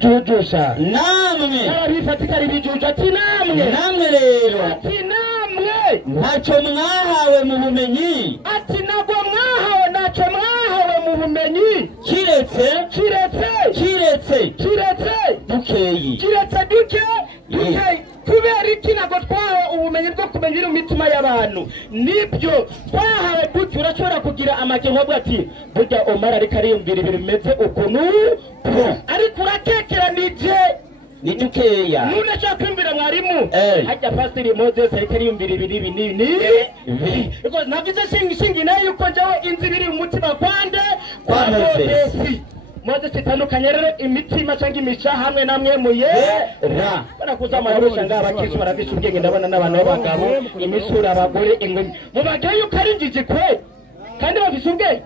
jujusha namwe abifatika ribijuja ati namwe rero ati namwe ntacyo mwahawe mu bumenyi ati nabwo mwahawe ntacyo mwahawe mu bumenyi kiretse dukeyi duke kubera iki ntabwo twahawe ubumenyi bwo kumenya ibiri mu mitima y'abantu nibyo twahawe duke urashobora kugira amakenga avuga ati burya Omar ariko ariyumvira ibintu bimeze ukuntu ariko uratekeranije ni dukeya none ashaka kwiyumvira mwarimu hajya pasiteri Moses ariko ariyumvira ibiri binini ntabwo izo shingi nayo yuko njyewe inzu ibiri mu mutima kwande kwa Moses Moses itandukanye rero imitima cyangwa imica hamwe namwe muyera barakuza amarusha ngaha bakizwa barabisha ubwenge ndabona n'abantu b'abagabo imisura abagore ingumi mu bagabo yuko ari injiji kwe kandi bafise ubwenge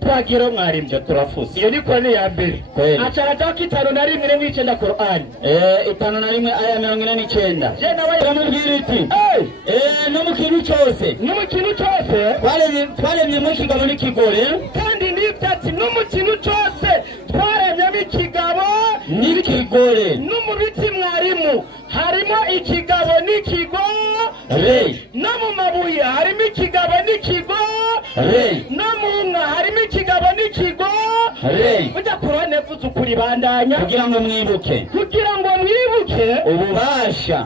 twagira mwarimu cyo turafuza iyo ni kone ya mbere acara dako 5:1 Qur'an 5:1 aya 49 je nawe yamubwira iti no mu kintu cyose twaremye mu kigabo n'ikigore kandi n'ibyatsi no mu kintu cyose twaremye ikigabo n'ikigore no mu biti mwarimu harimo ikigabo n'ikigore no mu mabuye harimo ikigabo n'ikigore no mu nka harimo ikigabo n'ikigore ujya kurone vuze ukuri bandanya kugira ngo mwibuke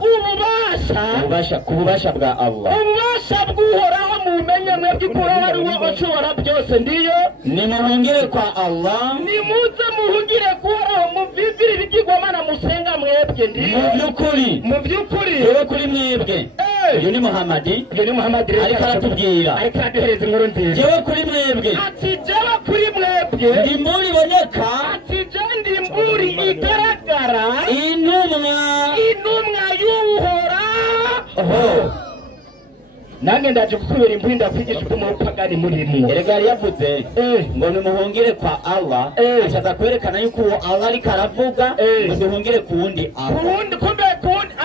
ububasha bwa Allah ububasha bw'uhoraho mumenye mwebwe ko ari wowe ushobora byose ndiyo nimuhungire kwa Allah nimuze muhungire kuhoraho muvivire ibigirwamana musenga mwebwe ndiyo mu by'ukuri yewe kuri mwebwe uyu ni Muhammadi ariko aratubwira ariko aduhereza inkuru nziza yewe kuri mwebwe ati jewe kuri mwebwe ndi muri boneka ati je ndi muri igaragara intumwa y'uhoraho nange ndaje kukubera imburi ndakwigisha ukuntu upagani murimo erega yari yavuze ngo nimuhungire kwa Allah acaza kwerekana yuko uwo Allah ariko aravuga ngo duhungire ku wundi kumbe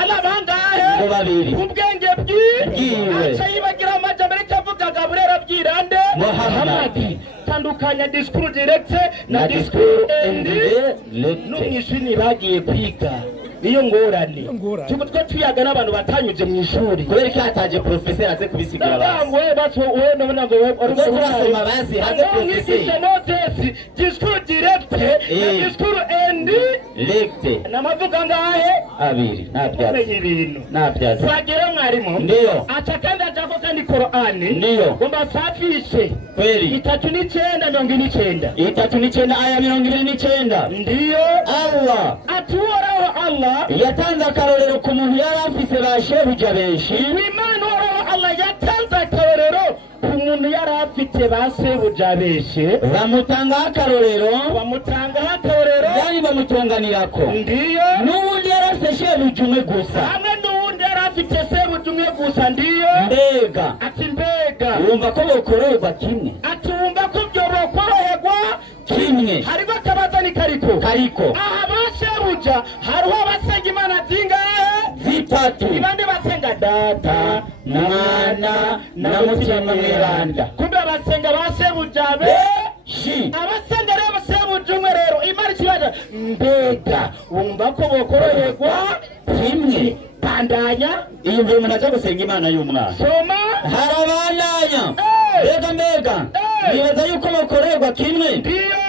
Allah bangahe ngo babiri ubwenge bwiwe aca yibagira amajambo ariko avugaga burera bwirande Muhammad tandukanya discours direct na discours indirect n'umwishini bagiye kwiga niyo ngorane tuko tuyaga n'abantu batanyuje mu ishuri kubera ko hataje professeur aze kubisigura basi we nabona ngo uzo kurasoma basi haze professeur Moses discours direct na discours indirect namavuga ngahe abiri nabyaza bagera mwarimu ndiyo atakanda jako kandi Qur'an ndiyo ngomba safishe kweli 3:9 aya 29 ndiyo Allah atuhoraho Allah yatanze akarorero ku muntu yari afise bashebuja benshi Imana Allah yatanze akarorero ku muntu yari afite basebuja benshi bamutangaho akarorero yani bamutunganirako ndiyo n'ubundi yari afise shebuja umwe gusa hamwe n'ubundi yari afite sebuja umwe gusa ndiyo mbega wumva ko bokororwa kimwe ati wumva ko byo bokoroherwa kimwe hariho akabaza ni kariko aha bashebuja hariho abasenga imana zingahe zitatu ibande basenga data mwana na mutima mweranda kumbe abasenga basebuja benshi abasenga rero basebuja umwe rero imana kibaza mbega wumva ko bokoroherwa kimwe bandanya iyo mvuye umuntu aja gusenga imana y'umwana soma harabandanya mbega nibaza yuko bakorerwa kimwe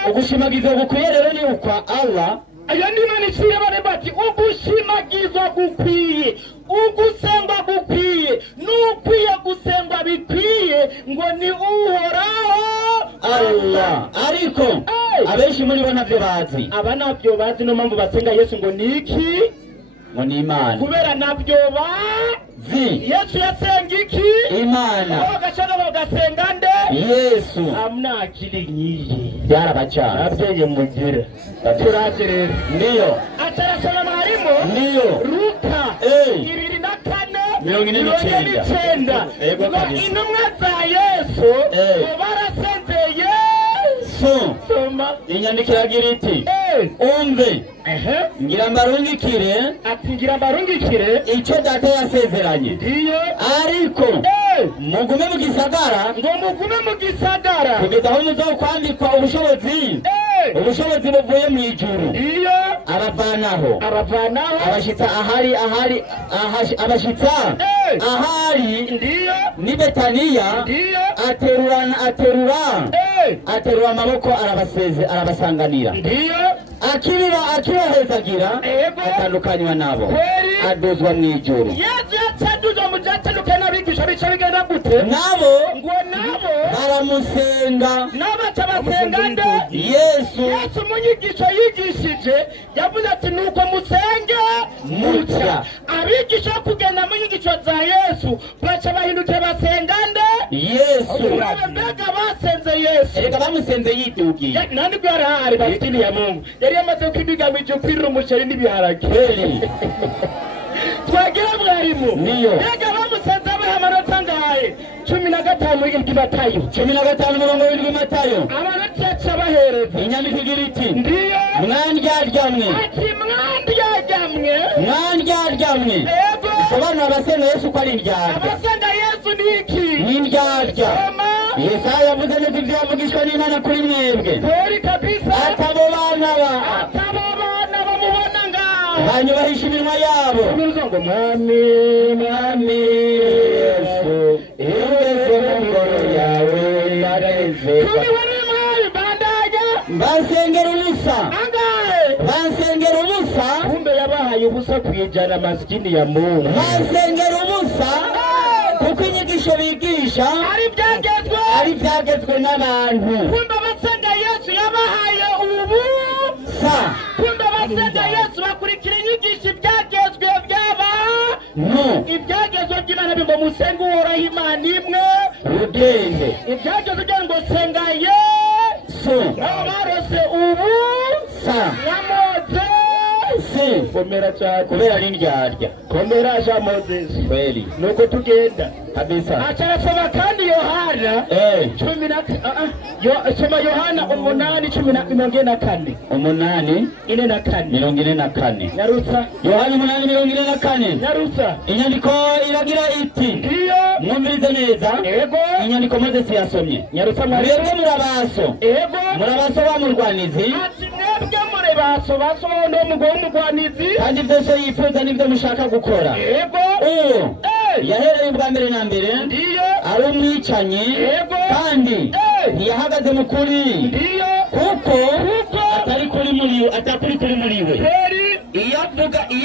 ugushimagiza gukwiye rero ni ukwa Allah ayo ni imana iciye bare bati ugushimagizwa gukwiye ugusengwa gukwiye n'ukwiye gusengwa bikwiye ngo ni uhoraho Allah ariko abenshi muri bo navyo bazi aba navyo bazi no mpamvu basenga Yesu ngo niki ngo ni Imana kubera navyo bazi Yesu yasenga iki Imana bagashaka bagasenga nde Yesu amna akili nyinyi byarabacana abye mugira turaje rero ndiyo atarasoma mwarimu ndiyo Luka 2:49 ego kabisa intumwa za Yesu barasenze Yesu soma inyandiko iragira iti umve ngira mbarungikire icyo data yasezeranye ndiyo ariko mugume mu gisagara kugeza aho muzokwambikwa ubushobozi buvuye mu ijuru ndiyo abavanaho abashitsa ahari ndiyo ni Betaniya aterura amaboko arabasanganira ndiyo akibahezagira atandukanywa nabo adozwa mw'ijuru. Yesu yatanduzwa mu byatandukanye n'abigisha bica bigenda gute nabo baramusenga n'abatabasenga nde Yesu mu nyigisho yigishije yavuze ati nuko musenge mutya. Abigisha kugenda mu nyigisho za Yesu baca bahinduke basenga nde Yesu. Mbega basenze Yesu reka bamusenze yidugiye nandi bwarahari bafitini ya Mungu yari yamaze kwidiga mw'ijuru kwirira umuceri n'ibiharage twagira mwarimu mbega bamusenze abaha amanota ngahe 15 w'Imatayo 15 Matayo amanota yaca bahereza inyandiko igira iti ndiyo mwandyaryammwe ati mwandyaryammwe ego sobanura abasenga Yesu ko ari indyarya. abasenga Yesu niki ni indyarya. Yesaya yavuze neza ivyo yavugishwa n'Imana kuri mwebwe kweli kabisa atabo bana bamubona ngaho banyubahisha iminwa yabo ngo mwami Yesu iheze mu ngoro yawe yareze bansengera ubusa kumbe yabahaye ubusa kwijana maskini ya Mungu bansengera ubusa kuko inyigisho bigisha ari byagezwe n'abantu. kumbe basenga Yesu yabahaye ubusa kumbe basenga Yesu bakurikira inyigisho ibyagezwe ibyagezwe by'Imana ngo musenge uhoraho Imana imwe rudende ibyagezwe byo ngo senga Yesu barose ubusa namoze komera cyane kubera n'indyarya komera ja Moses kweli nuko tugenda kabisa. Acarasoma kandi Yohana 10 soma Yohana 8:44 8:44 Nyarutsa Yohana 8:44 Nyarutsa inyandiko iragira iti ndiyo mwumvirize neza ego inyandiko Moses yasomye Nyarutsa mwebwe murabaso bamurwanizi ati mwebwe murebaso ndo mugomurwanizi kandi byose yifuza nibyo mushaka gukora ego yahereye ubwa mbere na mbere ndiyo ari umwicanyi kandi ntiyahagaze mu kuri kuko atari kuri muri we. iyo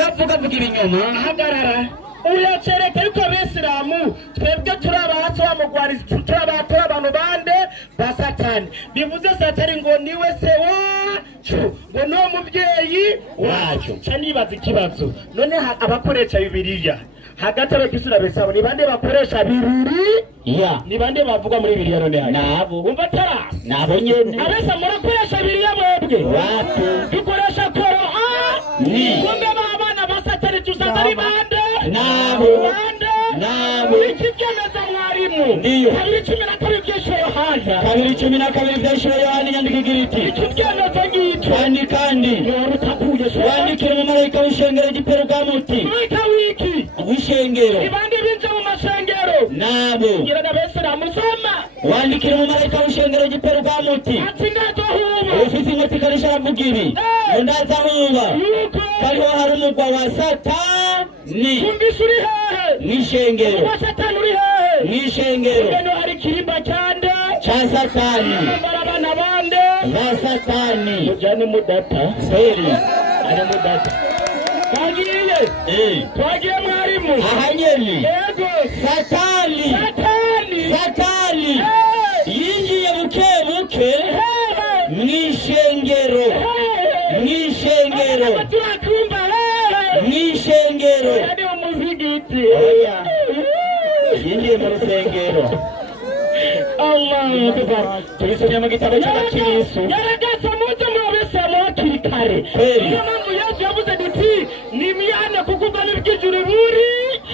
avuga ibinyoma hagarara uyacereka yuko abisilamu twebwe turi abahaso bamugwariza turi abantu bande ba Satani bivuze Satani ngo niwe se wacu ngo no mubyeyi wacu cyanibaza ikibazo none abakoresha Bibiliya hagati abakisura besabo ni bande bakoresha Bibiliya ni bande bavuga muri Bibiliya none nabo umva tara nabo nyene abesa murakoresha Bibiliya mwebwe wapi dukoresha ni kumbe abana ba Satani tusanga ari bande nabo ikibyemeza mwarimu ndiyo 12 by'ishuri Yohana 12 by'ishuri Yohana inyandiko igira iti ikibyemeza ngicyo kandi wandikira umumarayika w'ishengero ry'Iperugamuti w'ishengero ibandi binje mu mashengero nabo ngira n'abesera musoma wandikira umumarayika w'ishengero ry'Iperugamuti ati ndazohuba ufite inkota ikarisha aravuga ibi ndazahuba kariho hari umugwa wa Satani kumvise uri hehe mw'ishengero wa Satani uri hehe mw'ishengero ngeno hari kirimba cyande cha Satani abana bande ba Satani mujane mudata seri ari mudata twagiye mwarimu ahanyeni yego Satani yinjiye buke mw'ishengero yari umuzigiti yinjiye mu rusengero. Allah tubisomye mu gitabo cy'Abakristo yaragasa muze murabese hakiri kare niyo mpamvu Yesu yavuze ati nimwihane kuko ubwami bw'ijuru buri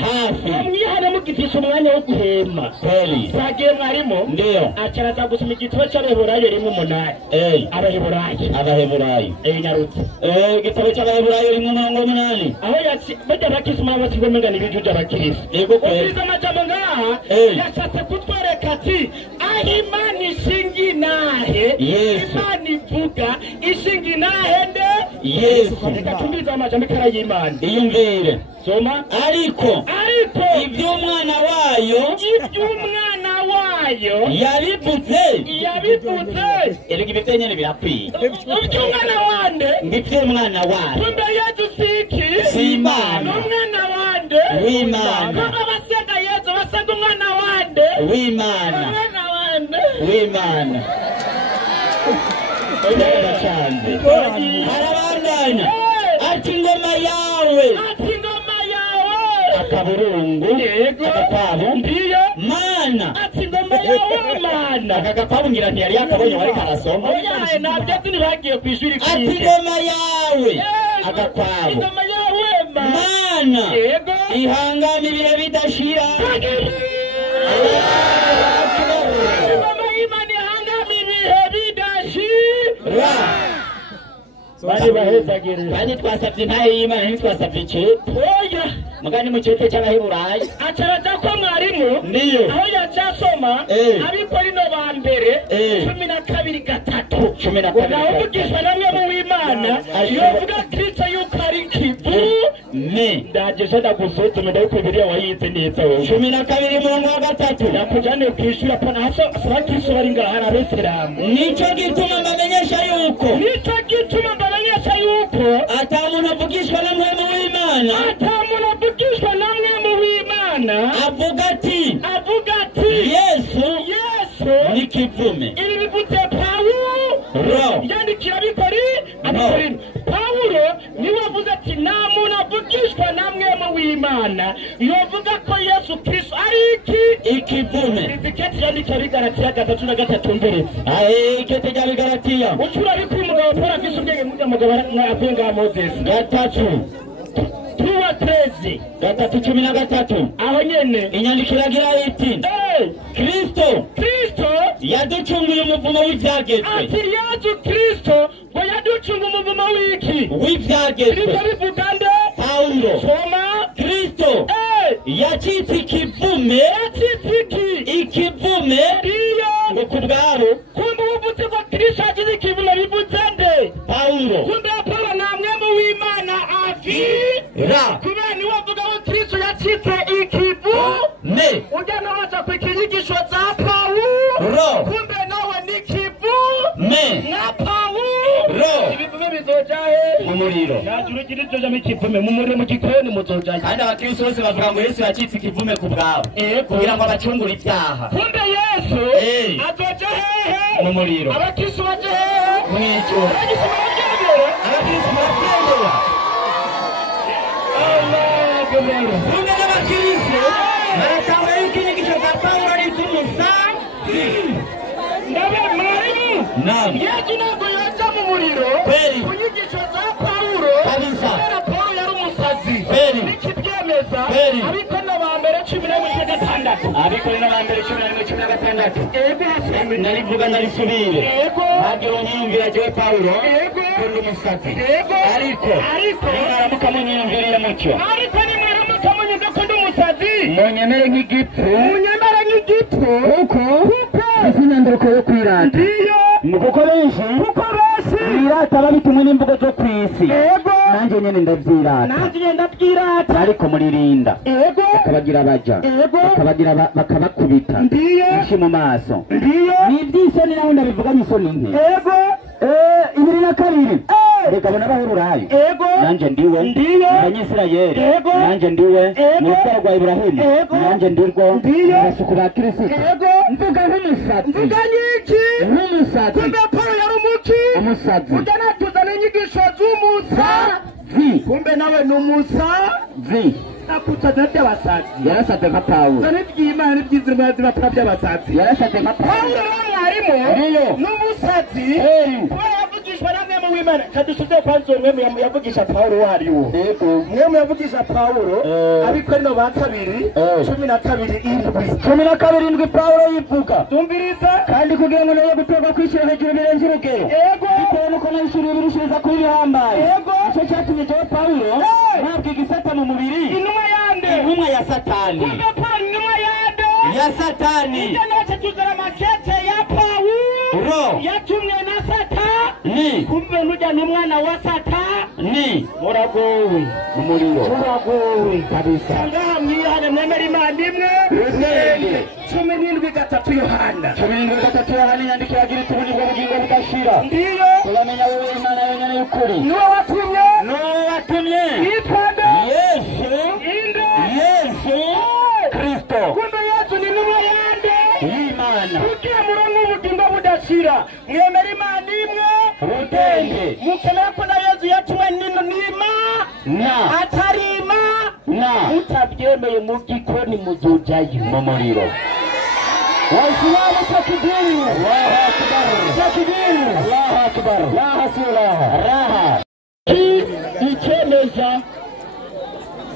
hafi mwihane mugitisha umwanya wo guhema kweli twagiye mwarimu ndiyo acaraza gusoma igitabo cy'Abaheburayo 1:8 Abaheburayo nyarutse igitabo cy'Abaheburayo 1:8 aho bajya bakisoma bakigomengana ibijuje abakristo yego kweli ubwiza amajambo ngaha yashatse kutwereka ati Imana ishinginahe Yesu. Imana ivuga ishinginahe nde Yesu. reka tumbiza amajambo y'Imana iyumvire soma ariko iby'umwana wayo yabivuze erega ibyo nyene birakwiye iby'umwana wande iby'umwana wayo kumbe Yesu siki si Imana n'umwana wande w'Imana abasenga Yesu basenga umwana wande w'Imana Kubera cyane harabandanya ati ingoma yawe akaburungu agakwabu mana ati ingoma yawe mana agakwabu ngira ntiyari yakabonye wari karasoma oya nabyo tunibagiye kwishuri ati ingoma yawe agakwabu ingoma yawe mana ihangana ibihe bidashira bari bahezagirira kandi twasavye ntaye y'Imana ntitwasavye iki oya mugani mu cyete cy'abaheburayo acaraja ko mwarimu niyo aho yacasoma abikorino ba mbere 12:3 nawuvugishwa namwe mu w'Imana yovuga Kristo yuko ari Ikivume ndageje ndagusuzuma ndabiko Bibiliya wayize neza wowe 12:3 yakujane kwishura pana haso Kristo bari ngaha n'abeseramu nico gituma mbamenyesha yuko atamuntu avugishwa namwe mu w'Imana avuga ati Yesu ni Ikivume ibi bivutse Pawulo yandikira abikorino Pawulo niwe avuze ati nta muntu avugishwa namwe mu w'Imana yovuga ko Yesu Kristo ari Ikivume iziketi yandikira Bigalatiya 3:3 mbere ikete rya Bigalatiya ucura biko umugabo Paul afise ubwenge mugabo apenga Moses 3:13 aho nyene inyandikiragira iti Kristo yaducunguye umuvumo w'ivyagezwe ati Yesu Kristo ngo yaducunga umuvumo w'iki w'ivyagezwe bivuga nde Paulo soma Kristo yacitse ikivume ngo kubwabo kumbe uvuze ko Kristo yagize ikivume bivuze nde Paulo kumbe Paulo namwe mu w'Imana kubera niwe avuga ko Kristo yacitse ikivume ujyana waca ku kinyigisho za Paulo kumbe nawe ni Ikivume na Paulo ibivume bizoja Mumuriro najurugire cyo jame Ikivume Mumuriro mu gikoni muzoja kandi abakristo bose bavuga ngo Yesu yacitse ikivume kubwabo kugira ngo abacungure ivyaha kumbe Yesu azoja hehe Mumuriro abakristo baje hehe Mw'Ijuru abakristo baragendera kumbe n'abakristo baratanga yuko inyigisho za Paulo ari iz'umusazi ndabe mwarimu Yesu ntabwo yaja mu muriro ku nyigisho za Paulo kubera Paulo yari umusazi n'ikibyemeza abikorino ba mbere 11:16 narivuga narisubire ntabwo nyiyumvira jewe Paulo ko ndi umusazi ariko nimwaramuka munyiyumviriye mutyo munyemere nk'igipfu kuko isinyanduruko yo kwirata kuko benshi birata babitumwe n'imvugo zo kw'isi nanjye nyene ndavyirata ariko muririnda bakabagira baja bakabakubita inshi mu maso n'ivy'isoni naho ndabivuganye isoni nke 22 reka bona bahururayo nanje ndiwe abanyisirayeli nanje ndiwe mu rutaro rwa Ibrahimu nanje ndirwo abasuku ba Kristo mvuga nk'umusazi kumbe Paulo yari umusazi ujana tuzana inyigisho z'umusazi kumbe nawe ni umusazi akutana by'abasazi yarasaze nka Paulo zane by'Imana by'izirwa z'abapfa by'abasazi yarasaze nka Paulo mwarimu n'umusazi yavugishwa namwe mu w'Imana kadusuze kwanzo mwe yavugisha Paulo wariwo mwe yavugisha Paulo abikorino ba 12:7 Paulo yivuga tumviriza kandi kugira ngo nayo gutoga kwishira hejuru birenze urugero bitewe nuko nayishuriye birushiriza kuri bihambaye icyo cyatumye jewe Paulo ntabwo igisata mu mubiri intumwa ya Satani ya Satani Pawulo yatumwe na Satani kumbe nuja ni mwana wa Satani muragowe Mumuriro muragowe kabisa ngaha mwihane mwemera Imana nimwe 17:3 Yohana 17:3 Yohana yandikira agira iti ubunibwo bugingo budashira ndiyo turamenya wowe Imana yonyene y'ukuri niwe watumye yitwaga Yesu Kristo kumbe Yesu ni numwe yande Imana kugira murongo ubugingo budashira mwemera Imana nimwe rutende mukemera ko na Yesu yatumwe n'Imana atarima mutabyemeye mu gikoni muzojayo Mumuriro Waislamu takbiri Allahu akbar takbiri Allahu akbar la hasila raha ikemeza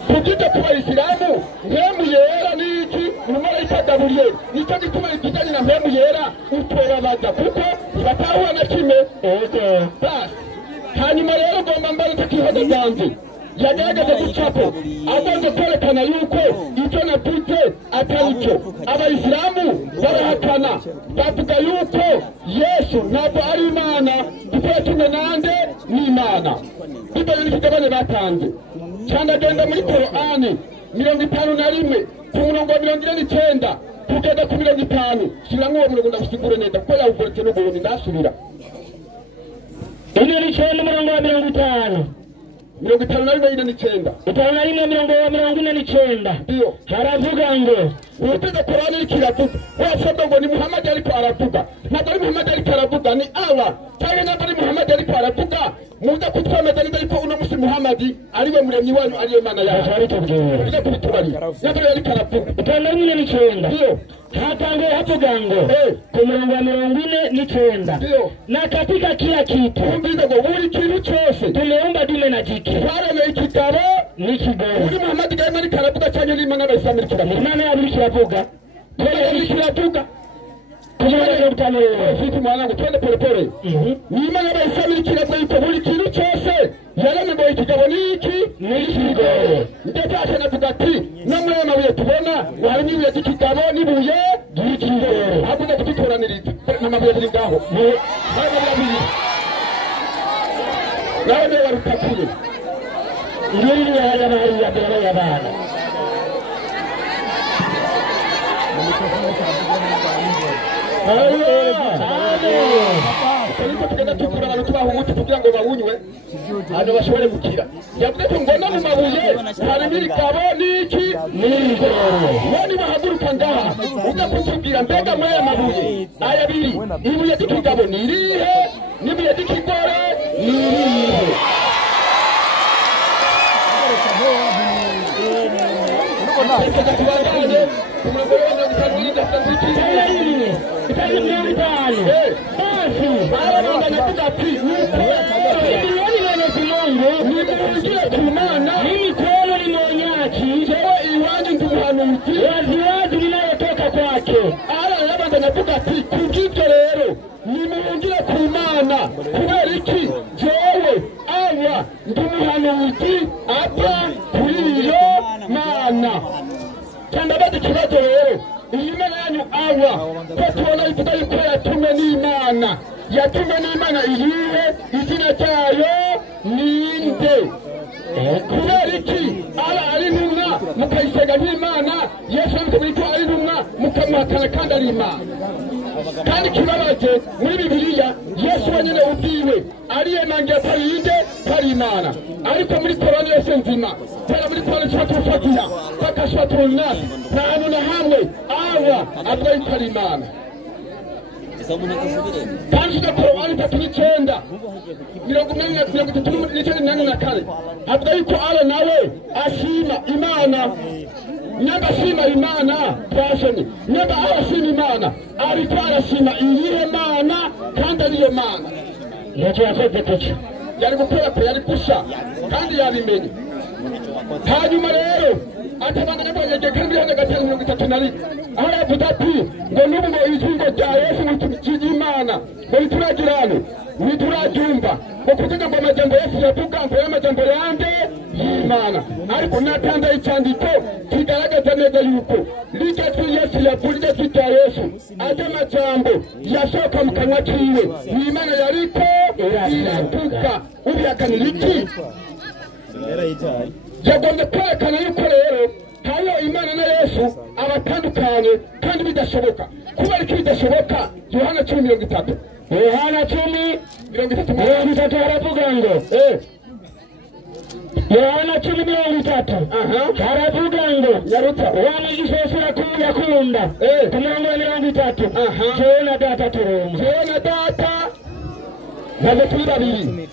kugita ku Waislamu mpemu yera niki numara ikadaburiye nicyo gituma ikijanye na mpemu yera utorabaza kuko batahuwa na kime bas hanyuma rero gomba mbare takihoda zanjye yagaragaje gucapo agomba kwerekana yuko icyo navuze atari cyo abayisilamu barahakana bavuga yuko Yesu ntabwo ari Imana dukoretumwe nande ni Imana bibaya n'ikigabane batanze cyane agenda muri Korani 51 ku murongo wa 49 kugeza ku 50 shiramwe uwo murongo ndagusigure neza kuko yawukoretse n'ubundi ndasubira ino ni cyane umurongo wa 50 51 iyo haravuga ngo uteze Korani kiravuga wasabwa ngo ni Muhammad ariko aravuga ntabwo ari Muhammad ariko aravuga ni Allah cyangwa ntabwo ari Muhammad ariko aravuga muza kutwemeza neza ariko uno musi Muhammad ariwe muremyi wanyu ariyo Mana yacu ariko byo kubitubari ntabwo ariko aravuga 51 iyo hatangiye havuga ngo ku murongo wa 49 iyo na katika kila kitu umbiza ngo buri kintu cyose tumeomba dume na jiki barane ikitabo n'ikigoro uri Muhammad gari ariko aravuga cyane n'Imana abayisamira kiravuga Imana yabiri kiravuga kiravuga kumara gutano ufite mwana ngo twende pole n'Imana abayisamira kiravuga yuko buri kintu cyose yarane ngo ikigabo n'ikigoro ndetse ashanavuga ati namwe amabuye tubona harimo ibiye by'ikigabo n'ibuye ry'ikigoro hakuze kubikoraniriza n'amabuye biri ngaho nawe warutakuye Yuri ya bana tukagenda tukura abantu tubaha umuti kugira ngo bawunywe hano bashobore gukira yavuze ko ngona mu mabuye harimo ibigabo n'iki n'ingoro wani bahaguruka ngaha uza kutubwira mbega muri aya mabuye aya biri ibuye ry'ikigabo ni irihe n'ibuye ry'ikigore ni irihe Kaya kubagane kumagoro n'ikandi ndasabiki itari mwitali basi barabanga nakudati milioni Mwenyezi Mungu nimekuja kumana mimi kweli ni monyaki jewe iwanyu nduhanuti waziwazi ninayotoka kwake ala labanga nakudati kujibyo rero nimekuja kumana kubera iki jewe Allah ndumuhanuti apa kuriyo Mana cyangwa badi kibazo rero Imana yanyu Allah ko tubona ivuga yuko yatumwe n'Imana iyihe izina cyayo ninde kubera iki ala ari ntumwa mukayisega nk'Imana Yesu ko ari ntumwa mukamuhakana kandi ari Imana kandi kibabaje muri Bibiliya Yesu wenyine ubwiwe ariyemangiye ko ari Imana ariko muri Korani yose nzima tera muri Korani cyatufagira bakashwaturuna nta hantu na hamwe Allah avuga yuko ari Imana kandi na Korani 39 mirongo avuga yuko Allah nawe ashima Imana nyamba shima Imana twasheni nyamba arashima Imana ariko arashima iyihe Mana kandi ariyo Mana ntacyo yakoze kuki yari gukora ko yari kusha kandi yabimenye hanyuma rero atabangana bonyege kandi hano gatanu 31 aho yavuze ati ngo n'ubu ngo ijingo rya Yesu n'ikiji Imana ngo turagirane niturabyumva ngo kuvuga ngo amajambo Yesu yavuga ngo y'amajambo yande y'Imana ariko natanze icyandiko kigaragaza neza yuko lijya Yesu yavuze twita Yesu ajya amajambo yasohoka mu kanwa kiwe n'Imana yariko iratuka ubihakanira iki yagombye kwerekana yuko rero hariyo Imana na Yesu abatandukanye kandi bidashoboka kubera iki bidashoboka Yohana 10:30 Yohana 10:30 haravuga ngo Yohana 10:30 haravuga ngo nyarutsa wa mwigisha Yesu yakunda ku murongo wa 30 jewe na data turumva jewe na data ntabwo turi babiri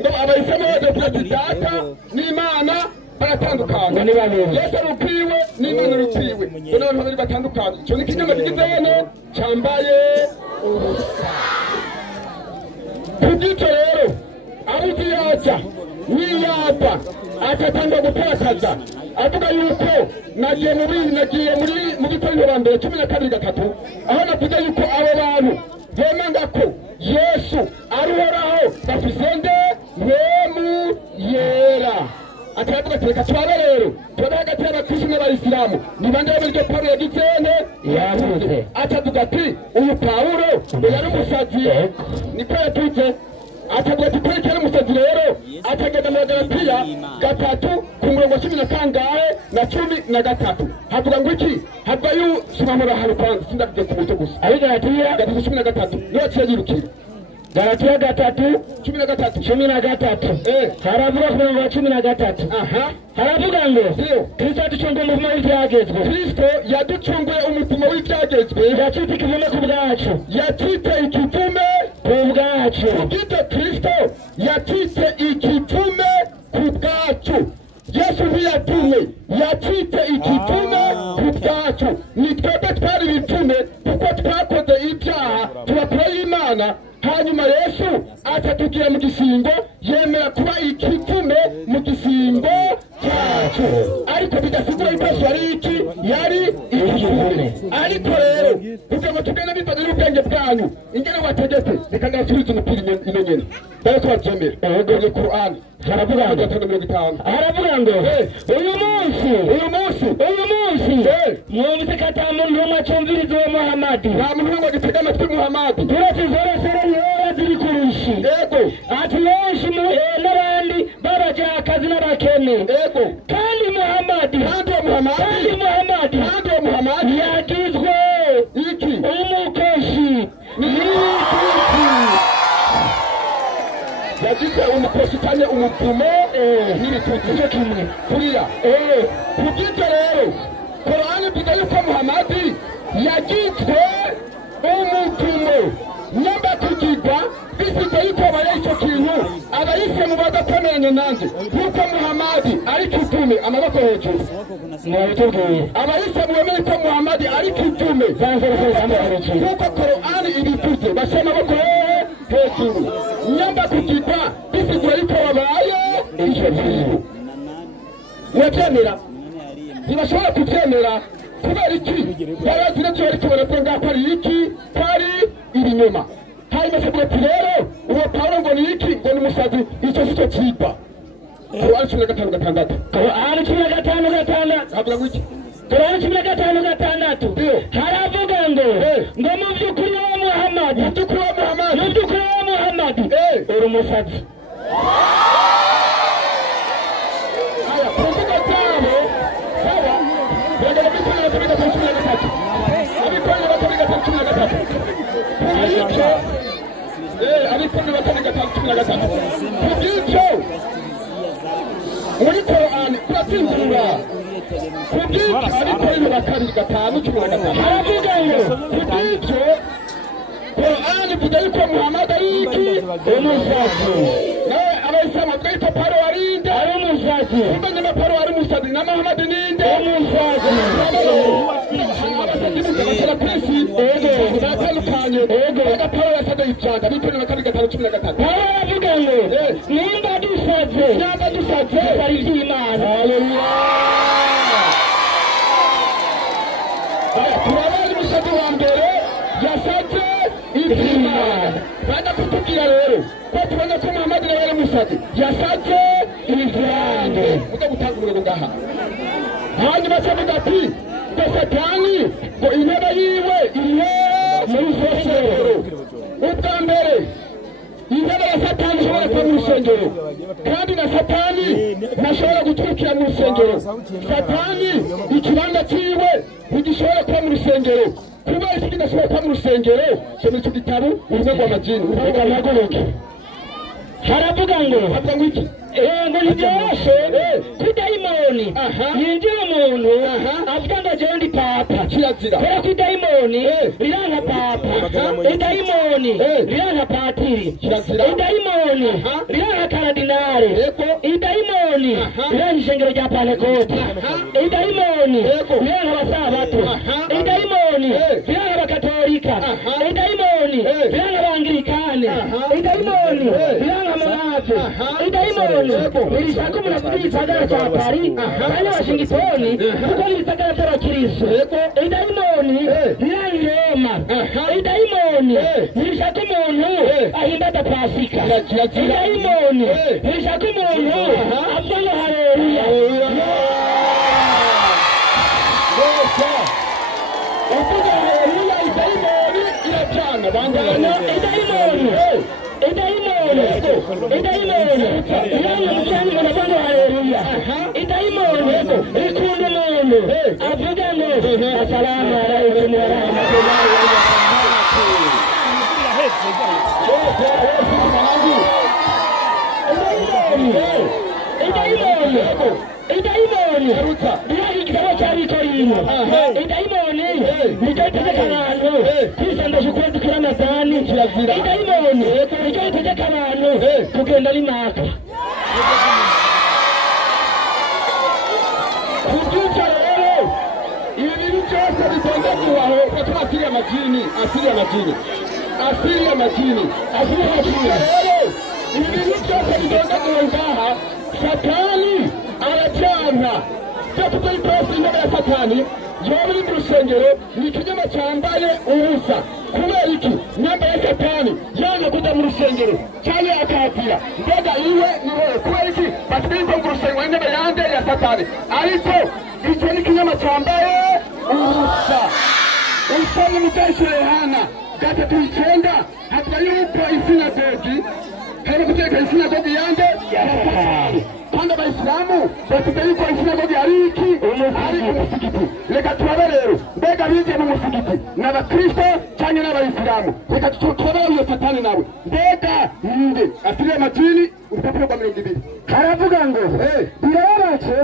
ngo abahisemo bose data n'Imana baratandukanye Yesu arukwiwe n'Imana arukwiwe n'abantu babiri batandukanye cyo ni kinyama kigizene cyambaye kugito rero abuzi yaca Niyaba atatanga gutakaza avuga yuko nagiye mu gikorwa wa mbere 12:3 aho navuga yuko abo bantu bemanga ko Yesu aruhoraho bafisende wemu yera atavuga tereka twaba rero twaba hagati y'abakristo n'abayisilamu ni bande b'iryo Pawulo yagitsene yavuze atavuga ati uyu Pawulo yari umusazi niko yatuje atavuga ati kuri cyane umusazi rero atagenda mu Galatiya 3 ku murongo 10 havuga ngo iki havuga yu subamura hano kwanza sindabye ku muto gusa ari Galatiya 13 niyo cyagirukira Galatiya 3:13 haravuga ku murongo wa 13 haravuga ngo Kristo yaducunguye umuvumo w'ibyagezwe Kristo yaducunguye umuvumo w'ibyagezwe yacitse ikivume ku bwacu yacitse ikivume ku bwacu ubwite Kristo yacitse ikivume ku bwacu Yesu ntiyatumwe yacitse ikivume ku bwacu ni twebwe twari ibitume kuko twakoze ibyaha tubakora y'Imana hanyuma Yesu atatugira mu gisingo yemera kuba ikivume mu gisingo cyacu ariko bidasigura yuko yari iki yari ikivume ariko rero kugira ngo tugende bivanye n'ubwenge bwanyu ingene wategetse bikagasubiza umupira ino nyene bariko babyemera ahubwo Qur'an haravuga ngo 5:50 haravuga ngo uyu munsi mwumvise ko ata muntu n'umwe acumviriza uwo Muhamadi nta muntu n'umwe agitega amatwi Muhamadi turatizorosere yewe ziri kurushi ego ati benshi n'abandi b'abajakazi n'abakene ego kandi Muhamadi yagizwe iki umukoshi yagizwe umukoshi cyane umuvumo n'ibitutu cyo kimwe kuriya kugito rero Qur'ani ivuga yuko Muhamadi yagizwe umuvumo nyamba kugirwa bisize yuko baye icyo kintu abayise mu badakomeranye nanjye yuko Muhamadi ari kivume amaboko hejuru abayise mwemeye ko Muhamadi ari kivume kuko Qur'ani ibivuze bashe amaboko hejuru nyamba kugirwa bisize yuko babaye icyo kintu mwabyemera ntibashobora kubyemera kubera iki barazira cyo ariko baravuga ko ari iki kwari ibinyoma hanyuma se bwo rero uwo Pawulo ngo ni iki ngo ni umusazi icyo cyo cyitwa Qur'an 15:6 Qur'an 15:6 havuga ngo iki Qur'an 15:6 haravuga ngo mu by'ukuri wa Muhamadi uri umusazi aya kuvuga cyane sawa bagera bitana kubiga 13 abikora bakabiga 13 abikora bakabiga 13 kubyo muri Qur'ani kuratindura kubyo abikora bakabiga 5 haravuga ngo kubyo Qur'ani ivuga yuko Muhammad ari iki umusazi nawe abayisama twita Pawulo arinde ari umusazi kumbe na Pawulo ari umusazi na Muhammad ninde umusazi abasazi mukabasara kwisi batandukanye baga Pawulo yasaga ivyaga bitone na 5:13 Pawulo avuga ngo nimba dusaze ari ivy'Imana haleluya turabona umusazi wa mbere yasaze ivy'Imana banda kutubwira rero ko tubona ko Muhammad nawe ari umusazi yasaze ivy'Imana uga gutangurira ngaha hanyuma cyavuga ati ko Satani ngo intebe yiwe iri rusengero kandi na satani ntashobora guturukira mu rusengero satani ikibanza ciwe ntigishobora kuba mu rusengero kubera iki kidashobora kuba mu rusengero soma icyo gitabo urume rw'amajini reka mpaguruke haravuga ngo iki ngo ntibyoroshye ko dayimoni yinjira umuntu avuga ngo jewe ndi papa kirazira kubera ko idayimoni riranka papa idayimoni riranka patiri kirazira idayimoni riranka karadinare idayimoni riranka ishengero rya pantekote idayimoni riranka abasabato idayimoni riranka abakatolika idayimoni riranka abangirikane idayimoni riranka monave idayimoni nirishaka umuntu afite igisagara cya Paris kandi Washington kuko ni igisagara cy'abakristo idayimoni riranka Roma idayimoni nirishaka umuntu ahimbaza pasika idayimoni nirishaka umuntu avuga ngo haleluya uvuga haleluya idayimoni iracana bandana idayimoni yani mchani mwanafanya haleluya idayimoni ikunda umuntu avuga ngo assalamu alaykum wa rahmatullahi wa barakatuh idayimoni birari igitabo cy'abikorino idayimoni nicyo gitegeka abantu kwisandasha ukwezi k'Ramadani kirazira idayimoni nicyo gitegeka abantu kugenda n'imaka kubyuka rero ibi bintu byose bitonda kubaho gatuma asiri amajini rero ibi bintu byose bitonda kubaho ngaha satani aracana cyo kutayitosa intebe ya satani yoba iri mu rusengero ni ikinyama cyambaye ubusa kubera iki nyamba ya satani yanga kujya mu rusengero cyane akatira mbega iwe niwe kubera iki batwite mu rusengero intebe yande ya satani ariko icyo ni ikinyama cyambaye ubusa usomye mu byahishuriwe Yohana 3:9 havuga yuko isinagogi hari guteka isinagogi yande ya satani kandi abayisilamu bafite yuko isinagogi ari iki ari umusigiti reka turabe rero mbega bize mu musigiti n'abakristo cyangwa n'abayisilamu reka turabe iyo satani nawe mbega ninde asiriye amajini urupapuro rwa 20 haravuga ngo birababaje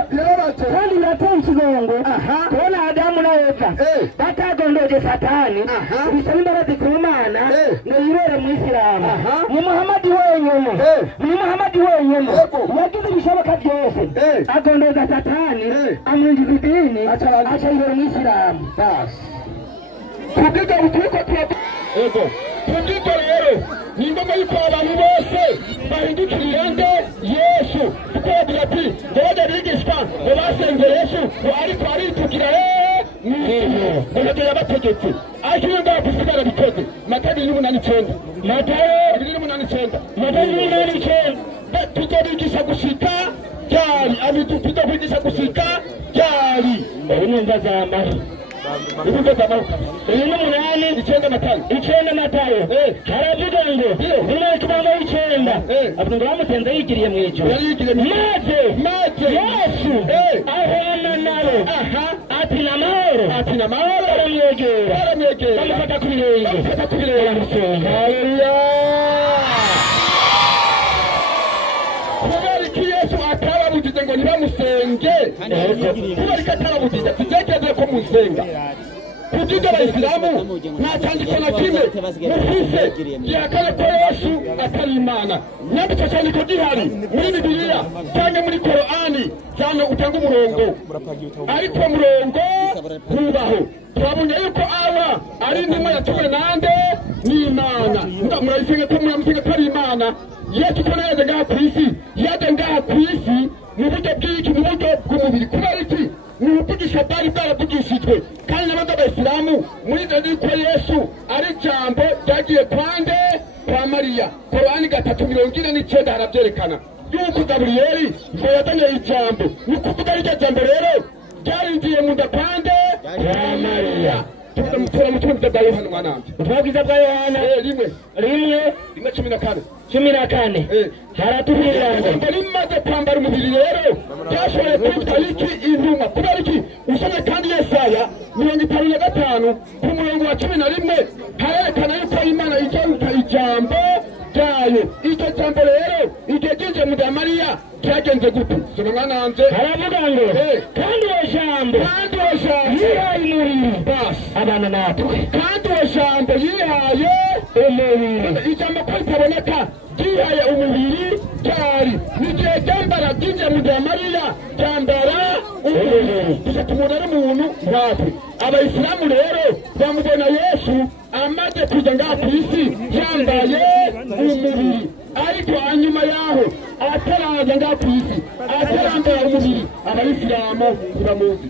kandi birateye ikigongo kubona Adamu na Eva batagondoje satani bisaba imbabazi ku Mana ngo yibere mu Isilamu ni Muhammad wenyine yagize ibishoboka byose agondoza satani amwinjiza idini aca yibere mu Isilamu kubwiga buturiko kubwiga rero ni ngombwa yuko abantu bose bahindukirira nde Yesu kuko yavuga ati ngo bajya bigishwa ngo basengere Yesu ngo ariko aritukira ngo bagera bategetse ariko iyo ngaho kusigara bikoze Matayo 2:8 tuzobigisha gushika ryari tuzobigisha gushika ryari urumva zamara Ivuga zamaruka. Iyi n'umunani 9 Matayo. Haravuga ngo ino ikibanga 9. Avuga ngo bamusenze yigiriye mu ijuru. Maze Yesu ahana nabo. Ati namahoro. Baramwegera. Bamufata ku birenge. Haleluya. Kubera iki Yesu atarabugize ngo nibamusenge kubera ko atarabugize tutekereze ko musenga kugira abayisilamu nta cyandiko na kimwe mufise gihakana ko Yesu atari Imana nyandiko cyandiko gihari muri Bibiliya cyangwa muri Korani cyane utanga umurongo ariko murongo ntubaho twabonye yuko aba ari intumwa yatumwe nande ni Imana murayisenga ko muramusenga ko ari Imana Yesu ko naje ngaha ku isi mu buryo bw'iki mu buryo bw'umubiri kubera iki ni ubuvugisha bwari bwaravugishijwe kandi n'abandi abayisilamu muri dani ko Yesu ari jambo ryagiye kwande kwa Mariya Korani 3:49 harabyerekana yuko Gaburiyeli ngo yazanye ijambo ni kuvuga iryo jambo rero ryarinjiye mu nda kwande kwa Mariya tuza mutura mutumviza bwa Yohana mwananje Ubwiza bwa Yohana rimwe 14 haratubwira ngo rimaze kwambara umubiri rero byashoboye kwitwa iki intumwa kubera iki usomye kandi Yesaya 55 ku murongo wa 11 harerekana yuko Imana ijaruka ijambo ryayo iryo jambo rero igejeje mu Mariya cyagenze gute soma mwananje haravuga ngo kandi uwo jambo yihaye umubiri abana natwe kandi uwo jambo yihaye umubiri ijambo ko ritaboneka yihaye umubiri cyari n'igihe ryambara ryinjiye mu Mariya ryambara umubiri gusa tumubona ari umuntu nkatwe abayisilamu rero bamubona Yesu amaze kuja ngaha ku isi yambaye umubiri ariko hanyuma yaho ataraza ngaha ku isi atarambara umubiri abayisilamu ntibamuzi